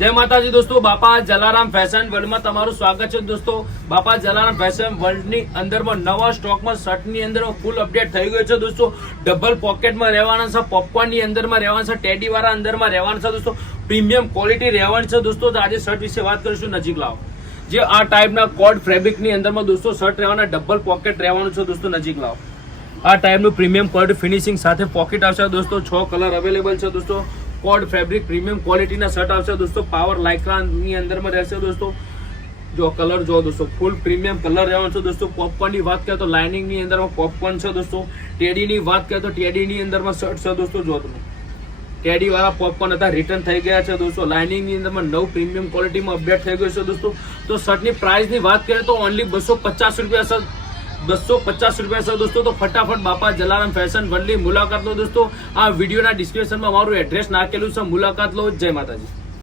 જય માતાજી દોસ્તો, બાપા જલારામ ફેશન વર્લ્ડમાં તમારું સ્વાગત છે દોસ્તો। બાપા જલારામ ફેશન વર્લ્ડની અંદરમાં નવા સ્ટોકમાં શર્ટની અંદર ફૂલ અપડેટ થઈ ગયો છે દોસ્તો। ડબલ પોકેટમાં રહેવાના છે, પોપકોર્નની અંદરમાં રહેવાના છે, ટેડી વાળા અંદરમાં રહેવાના છે દોસ્તો, પ્રીમિયમ ક્વોલિટી રહેવાની છે દોસ્તો। તો આજે શર્ટ વિશે વાત કરીશું, નજીક લાવો। જે આ ટાઈપના કોડ ફેબ્રિકની અંદરમાં દોસ્તો શર્ટ રહેવાના, ડબલ પોકેટ રહેવાનું છે દોસ્તો, નજીક લાવો। આ ટાઈપનું પ્રીમિયમ ક્વોલિટી ફિનિશિંગ સાથે પોકેટ આવશે દોસ્તો। 6 કલર અવેલેબલ છે દોસ્તો। કોડ ફેબ્રિક પ્રીમિયમ ક્વોલિટીના શર્ટ આવશે દોસ્તો। પાવર લાઇક્રાની અંદરમાં રહેશે દોસ્તો। જો કલર જો દોસ્તો, ફૂલ પ્રીમિયમ કલર રહેવાનો છે દોસ્તો। પોપકોર્નની વાત કરીએ તો લાઇનિંગની અંદરમાં પોપકોર્ન છે દોસ્તો। ટેડીની વાત કરીએ તો ટેડીની અંદરમાં શર્ટ છે દોસ્તો। જો તમે ટેડી વાળા પોપકોર્ન હતા, રિટર્ન થઈ ગયા છે દોસ્તો। લાઇનિંગની અંદરમાં નવ પ્રીમિયમ ક્વોલિટીમાં અપડેટ થઈ ગયું છે દોસ્તો। તો શર્ટની પ્રાઇસની વાત કરીએ તો ઓનલી 250 રૂપિયા છે, 250 રૂપિયા છે દોસ્તો। તો ફટાફટ બાપા જલારામ ફેશન વર્લ્ડની મુલાકાત લો દોસ્તો। આ વિડીયોના ડિસ્ક્રિપ્શનમાં મારું એડ્રેસ નાખેલું છે, મુલાકાત લો। જય માતાજી।